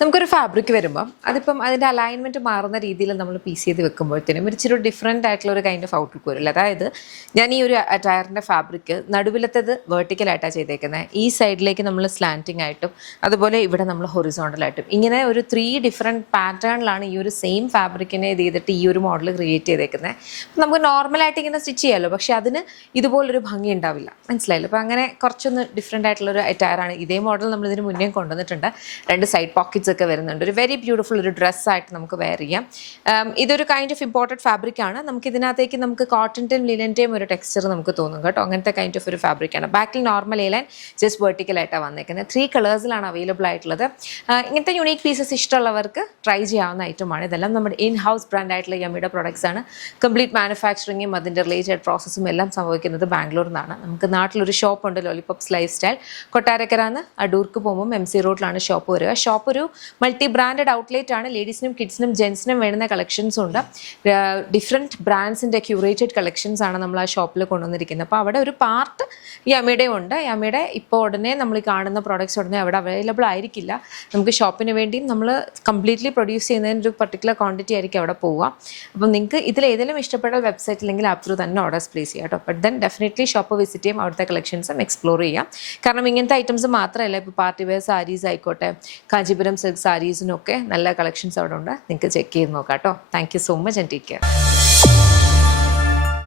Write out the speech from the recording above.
നമുക്കൊരു ഫാബ്രിക് വരുമ്പം അതിപ്പം അതിൻ്റെ അലൈൻമെൻറ്റ് മാറുന്ന രീതിയിൽ നമ്മൾ പീസ് ചെയ്ത് വെക്കുമ്പോഴത്തേനും ഇച്ചിരി ഡിഫറെൻ്റ് ആയിട്ടുള്ള ഒരു കൈൻഡ് ഓഫ് ഔട്ട്ലുക്ക് വരില്ല. അതായത് ഞാൻ ഈ ഒരു അറ്റയറിൻ്റെ ഫാബ്രിക് നടുവിലത്തേത് വെർട്ടിക്കലായിട്ടാണ് ചെയ്തേക്കുന്നത്, ഈ സൈഡിലേക്ക് നമ്മൾ സ്ലാൻറ്റിംഗ് ആയിട്ടും അതുപോലെ ഇവിടെ നമ്മൾ ഹൊറിസോണ്ടലായിട്ടും ഇങ്ങനെ ഒരു 3 ഡിഫറെൻറ്റ് പാറ്റേണിലാണ് ഈ ഒരു സെയിം ഫാബ്രിക്കിനെ ഇത് ചെയ്തിട്ട് ഈ ഒരു മോഡൽ ക്രിയേറ്റ് ചെയ്തേക്കുന്നത്. നമുക്ക് നോർമലായിട്ട് ഇങ്ങനെ സ്റ്റിച്ച് ചെയ്യാമല്ലോ, പക്ഷേ അതിന് ഇതുപോലൊരു ഭംഗി ഉണ്ടാവില്ല, മനസ്സിലായില്ല. അപ്പോൾ അങ്ങനെ കുറച്ചൊന്ന് ഡിഫറെൻ്റ് ആയിട്ടുള്ളൊരു അറ്റയറാണ്. ഇതേ മോഡൽ നമ്മളിതിന് മുന്നേ കൊണ്ടുവന്നിട്ടുണ്ട്. 2 സൈഡ് പോക്കറ്റ്സ് ഒക്കെ വരുന്നുണ്ട്. ഒരു വെരി ബ്യൂട്ടിഫുൾ ഒരു ഡ്രസ്സായിട്ട് നമുക്ക് വെയർ ചെയ്യാം. ഇതൊരു കൈൻഡ് ഓഫ് ഇമ്പോർട്ടഡ് ഫാബ്രിക് ആണ്. നമുക്ക് ഇതിനകത്തേക്ക് നമുക്ക് കോട്ടൻ്റെയും ലിനൻ്റെയും ഒരു ടെക്സ്ചർ നമുക്ക് തോന്നും കേട്ടോ. അങ്ങനത്തെ കൈൻഡ് ഓഫ് ഒരു ഫാബ്രിക് ആണ്. ബാക്കിൽ നോർമൽ എ ലൈൻ, ജസ്റ്റ് വെർട്ടിക്കലായിട്ടാണ് വന്നേക്കുന്നത്. 3 കളേഴ്സിലാണ് അവൈലബിൾ ആയിട്ടുള്ളത്. ഇങ്ങനത്തെ യുണീക്ക് പീസസ് ഇഷ്ടമുള്ളവർക്ക് ട്രൈ ചെയ്യാവുന്ന ഐറ്റമാണ്. ഇതെല്ലാം നമ്മുടെ ഇൻ ഹൗസ് ബ്രാൻഡ് ആയിട്ടുള്ള യമ്മിയുടെ പ്രോഡക്ട്സ് ആണ്. കംപ്ലീറ്റ് മാനുഫാക്ചറിങ്ങും അതിൻ്റെ റിലേറ്റഡ് പ്രോസസ്സും എല്ലാം സംഭവിക്കുന്നത് ബാംഗ്ലൂരിൽ നിന്നാണ്. നമുക്ക് നാട്ടിലൊരു ഷോപ്പുണ്ട്, ലോലിപോപ്സ് ലൈഫ് സ്റ്റൈൽ. കൊട്ടാരക്കരാന്ന് അടൂർക്ക് പോകുമ്പോൾ MC റോഡിലാണ് ഷോപ്പ് വരിക. ഷോപ്പ് ഒരു മൾട്ടി ബ്രാൻഡഡ് ഔട്ട്ലെറ്റ് ആണ്. ലേഡീസിനും കിഡ്സിനും ജെൻസിനും വേണ്ടുന്ന കളക്ഷൻസും ഉണ്ട്. ഡിഫറെൻറ്റ് ബ്രാൻഡ്സിൻ്റെ ക്യൂറേറ്റഡ് കളക്ഷൻസ് ആണ് നമ്മൾ ആ ഷോപ്പിൽ കൊണ്ടുവന്നിരിക്കുന്നത്. അപ്പോൾ അവിടെ ഒരു പാർട്ട് യമ്മയുടെ ഉണ്ട്. യമ്മയുടെ ഇപ്പോൾ ഉടനെ നമ്മൾ കാണുന്ന പ്രോഡക്റ്റ്സ് ഉടനെ അവിടെ അവൈലബിൾ ആയിരിക്കില്ല. നമുക്ക് ഷോപ്പിന് വേണ്ടിയും നമ്മൾ കംപ്ലീറ്റ്ലി പ്രൊഡ്യൂസ് ചെയ്യുന്നതിന് ഒരു പർട്ടിക്കുലർ ക്വാണ്ടിറ്റി ആയിരിക്കും അവിടെ പോവുക. അപ്പം നിങ്ങൾക്ക് ഇതിൽ ഏതെങ്കിലും ഇഷ്ടപ്പെട്ട വെബ്സൈറ്റ് അല്ലെങ്കിൽ ആപ്പ് ത്രൂ തന്നെ ഓർഡേഴ്സ് പ്ലേസ് ചെയ്യാം കേട്ടോ. But then definitely shop visit ചെയ്യും, അവിടുത്തെ കളക്ഷൻസും എക്സ്പ്ലോർ ചെയ്യാം. കാരണം ഇങ്ങനത്തെ ഐറ്റംസ് മാത്രമല്ല, ഇപ്പോൾ പാർട്ടി വെയർ സാരീസ് ആയിക്കോട്ടെ, കാഞ്ചീപുരം സിൽക്ക് സാരീസിനൊക്കെ നല്ല കളക്ഷൻസ് അവിടെ ഉണ്ട്. നിങ്ങൾക്ക് ചെക്ക് ചെയ്ത് നോക്കാം കേട്ടോ. Thank you so much and take care.